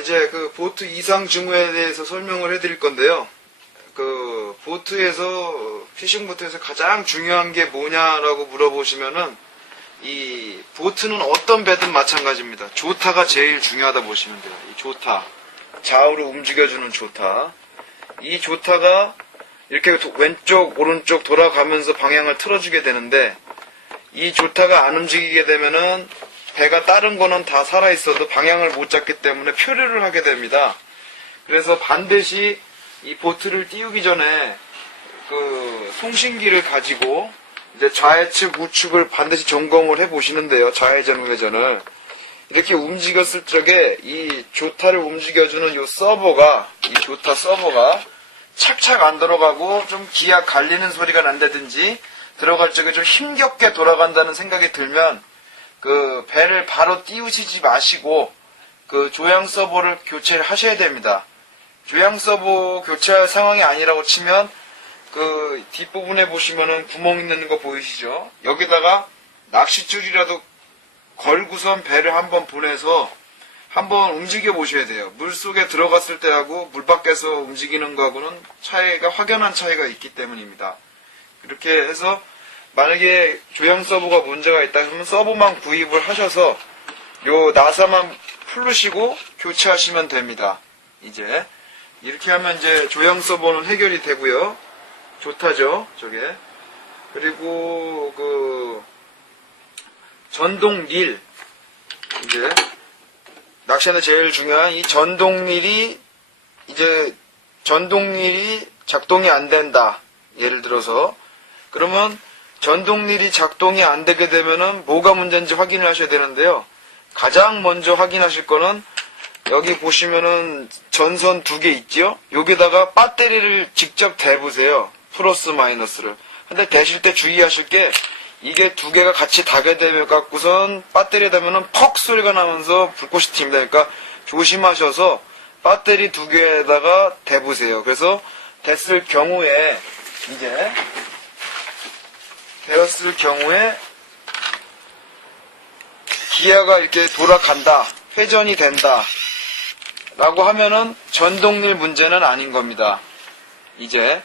이제 그 보트 이상 징후에 대해서 설명을 해드릴 건데요. 그 보트에서 피싱 보트에서 가장 중요한 게 뭐냐라고 물어보시면은 이 보트는 어떤 배든 마찬가지입니다. 조타가 제일 중요하다 보시면 돼요. 이 조타, 좌우로 움직여주는 조타. 이 조타가 이렇게 왼쪽 오른쪽 돌아가면서 방향을 틀어주게 되는데, 이 조타가 안 움직이게 되면은 배가 다른 거는 다 살아있어도 방향을 못 잡기 때문에 표류를 하게 됩니다. 그래서 반드시 이 보트를 띄우기 전에 그 송신기를 가지고 이제 좌측 우측을 반드시 점검을 해 보시는데요. 좌회전 우회전을 이렇게 움직였을 적에 이 조타를 움직여주는 요 서버가, 이 조타 서버가 착착 안 들어가고 좀 기아 갈리는 소리가 난다든지 들어갈 적에 좀 힘겹게 돌아간다는 생각이 들면 그 배를 바로 띄우시지 마시고 그 조향 서버를 교체를 하셔야 됩니다. 조향 서버 교체할 상황이 아니라고 치면 그 뒷부분에 보시면은 구멍 있는 거 보이시죠? 여기다가 낚싯줄이라도 걸고선 배를 한번 보내서 한번 움직여 보셔야 돼요. 물 속에 들어갔을 때하고 물 밖에서 움직이는 거하고는 차이가, 확연한 차이가 있기 때문입니다. 이렇게 해서 만약에 조향 서버가 문제가 있다 그러면 서버만 구입을 하셔서 요 나사만 풀르시고 교체하시면 됩니다. 이제 이렇게 하면 이제 조향 서버는 해결이 되고요. 조타죠, 저게. 그리고 그 전동 릴, 이제 낚시하는데 제일 중요한 이 전동릴이 작동이 안 된다. 예를 들어서 그러면 전동릴이 작동이 안 되게 되면은 뭐가 문제인지 확인을 하셔야 되는데요. 가장 먼저 확인하실 거는 여기 보시면은 전선 두 개 있죠? 여기다가 배터리를 직접 대보세요. 플러스 마이너스를. 근데 대실 때 주의하실 게 이게 두 개가 같이 닿게 되면 갖고선 배터리에 대면은 퍽 소리가 나면서 불꽃이 튑니다. 그러니까 조심하셔서 배터리 두 개에다가 대보세요. 그래서 됐을 경우에 이제 되었을 경우에 기아가 이렇게 돌아간다, 회전이 된다 라고 하면은 전동릴 문제는 아닌 겁니다. 이제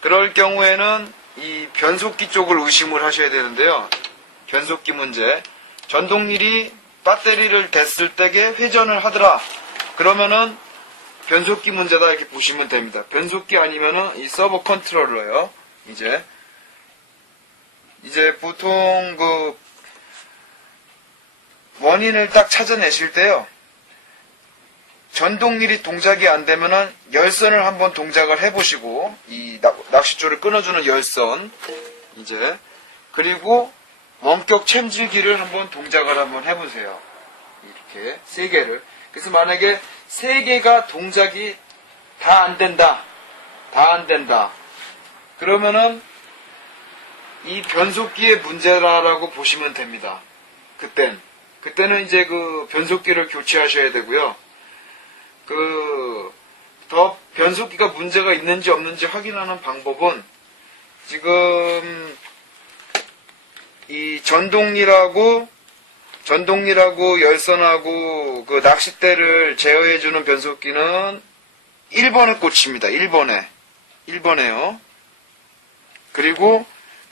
그럴 경우에는 이 변속기 쪽을 의심을 하셔야 되는데요. 변속기 문제. 전동릴이 배터리를 댔을 때에 회전을 하더라. 그러면은 변속기 문제다 이렇게 보시면 됩니다. 변속기 아니면은 이 서버 컨트롤러요. 이제 보통 그 원인을 딱 찾아내실 때요. 전동릴이 동작이 안 되면은 열선을 한번 동작을 해보시고, 이 낚싯줄을 끊어주는 열선, 이제 그리고 원격 챔질기를 한번 동작을 한번 해보세요. 이렇게 세 개를. 그래서 만약에 세 개가 동작이 다 안 된다. 그러면은 이 변속기의 문제라고 보시면 됩니다. 그때는 이제 그 변속기를 교체하셔야 되고요. 더 변속기가 문제가 있는지 없는지 확인하는 방법은 지금 이 전동릴하고 열선하고 그 낚싯대를 제어해주는 변속기는 1번에 꽂힙니다. 1번에요. 그리고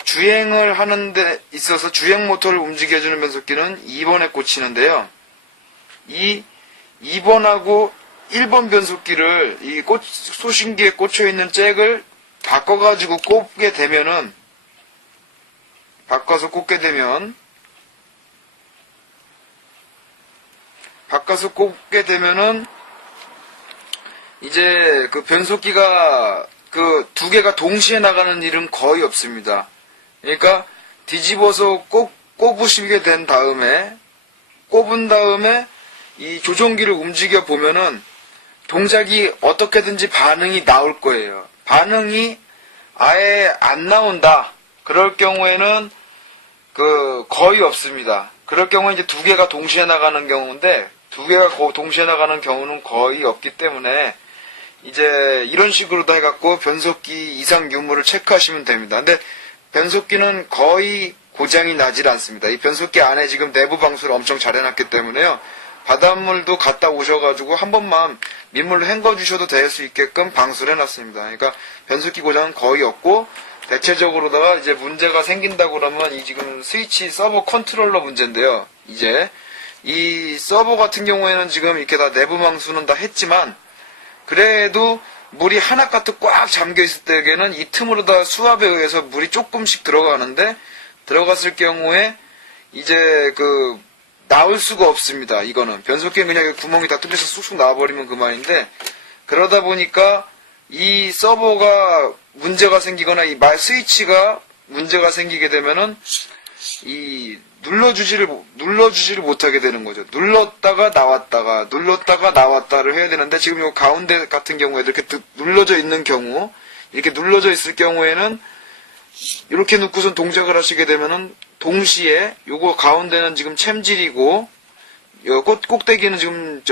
주행을 하는 데 있어서 주행 모터를 움직여주는 변속기는 2번에 꽂히는데요. 이 2번하고 1번 변속기를 이 소신기에 꽂혀있는 잭을 바꿔서 꽂게 되면 이제 그 변속기가 그 두 개가 동시에 나가는 일은 거의 없습니다. 그러니까 뒤집어서 꼽으시게 된 다음에 꼽은 다음에 이 조종기를 움직여 보면은 동작이 어떻게든지 반응이 나올 거예요. 반응이 아예 안 나온다. 그럴 경우에는 그 거의 없습니다. 그럴 경우에 이제 두 개가 동시에 나가는 경우인데 두 개가 동시에 나가는 경우는 거의 없기 때문에 이제 이런 식으로도 해갖고 변속기 이상 유무를 체크하시면 됩니다. 근데 변속기는 거의 고장이 나질 않습니다. 이 변속기 안에 지금 내부 방수를 엄청 잘 해놨기 때문에요. 바닷물도 갖다 오셔가지고 한 번만 민물로 헹궈 주셔도 될 수 있게끔 방수를 해놨습니다. 그러니까 변속기 고장은 거의 없고, 대체적으로다가 이제 문제가 생긴다고 그러면 이 지금 스위치 서버 컨트롤러 문제인데요. 이제 이 서버 같은 경우에는 지금 이렇게 다 내부 방수는 다 했지만, 그래도 물이 하나가득 꽉 잠겨 있을 때에는 이 틈으로다 수압에 의해서 물이 조금씩 들어가는데, 들어갔을 경우에 이제 나올 수가 없습니다. 이거는 변속기는 그냥 구멍이 다 뚫려서 쑥쑥 나와버리면 그만인데, 그러다 보니까 이 서버가 문제가 생기거나 이 스위치가 문제가 생기게 되면은 이 눌러주지를 못하게 되는 거죠. 눌렀다가 나왔다를 해야 되는데, 지금 요 가운데 같은 경우에도 이렇게 눌러져 있는 경우, 이렇게 눌러져 있을 경우에는 이렇게 놓고선 동작을 하시게 되면은 동시에 요거 가운데는 지금 챔질이고 요 꼭대기는 지금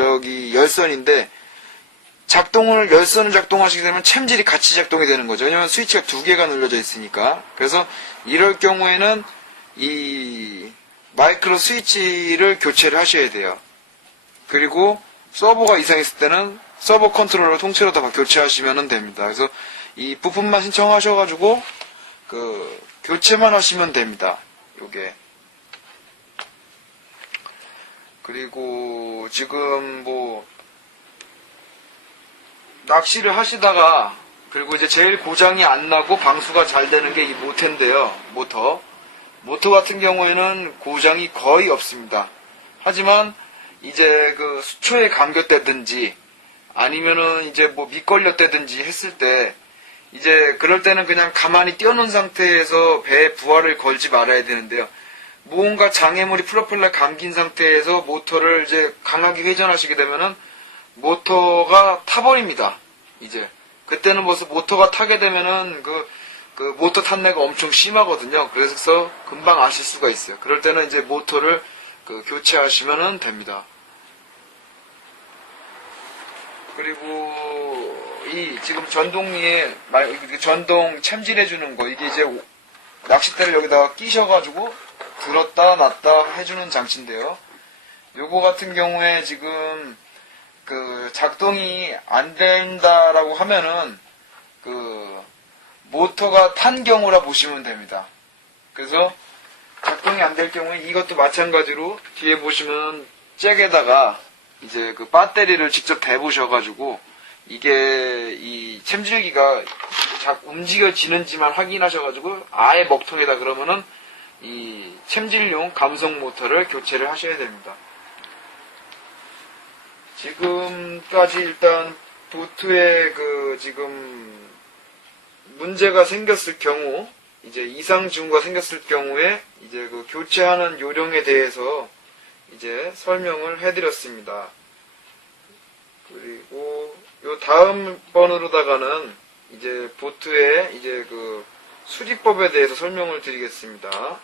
열선인데, 열선을 작동하시게 되면 챔질이 같이 작동이 되는 거죠. 왜냐면 스위치가 두 개가 눌러져 있으니까. 그래서 이럴 경우에는 이 마이크로 스위치를 교체를 하셔야 돼요. 그리고 서버가 이상했을 때는 서버 컨트롤러 통째로 다 교체하시면 됩니다. 그래서 이 부품만 신청하셔가지고 교체만 하시면 됩니다. 요게. 그리고 지금 낚시를 하시다가, 그리고 이제 제일 고장이 안 나고 방수가 잘 되는 게 이 모터인데요. 모터 같은 경우에는 고장이 거의 없습니다. 하지만 이제 수초에 감겼다든지 아니면은 이제 밑 걸렸다든지 했을 때, 이제 그럴 때는 그냥 가만히 띄워놓은 상태에서 배에 부하를 걸지 말아야 되는데요. 뭔가 장애물이 프로펠러에 감긴 상태에서 모터를 이제 강하게 회전하시게 되면은 모터가 타버립니다. 이제 그때는 모터가 타게 되면은 모터 탄내가 엄청 심하거든요. 그래서 금방 아실 수가 있어요. 그럴 때는 이제 모터를 교체하시면 됩니다. 그리고 이 지금 전동리에 전동 챔질해주는 거, 이게 이제 낚싯대를 여기다가 끼셔가지고 들었다 놨다 해주는 장치인데요. 요거 같은 경우에 지금 작동이 안 된다라고 하면은 모터가 탄 경우라 보시면 됩니다. 그래서 작동이 안 될 경우에 이것도 마찬가지로 뒤에 보시면 잭에다가 이제 배터리를 직접 대보셔가지고 이게 이 챔질기가 움직여지는지만 확인하셔가지고 아예 먹통에다 그러면은 이 챔질용 감속 모터를 교체를 하셔야 됩니다. 지금까지 일단 보트에 지금 문제가 생겼을 경우, 이제 이상 징후가 생겼을 경우에 이제 교체하는 요령에 대해서 이제 설명을 해드렸습니다. 그리고 요 다음 번으로다가는 이제 보트의 이제 수리법에 대해서 설명을 드리겠습니다.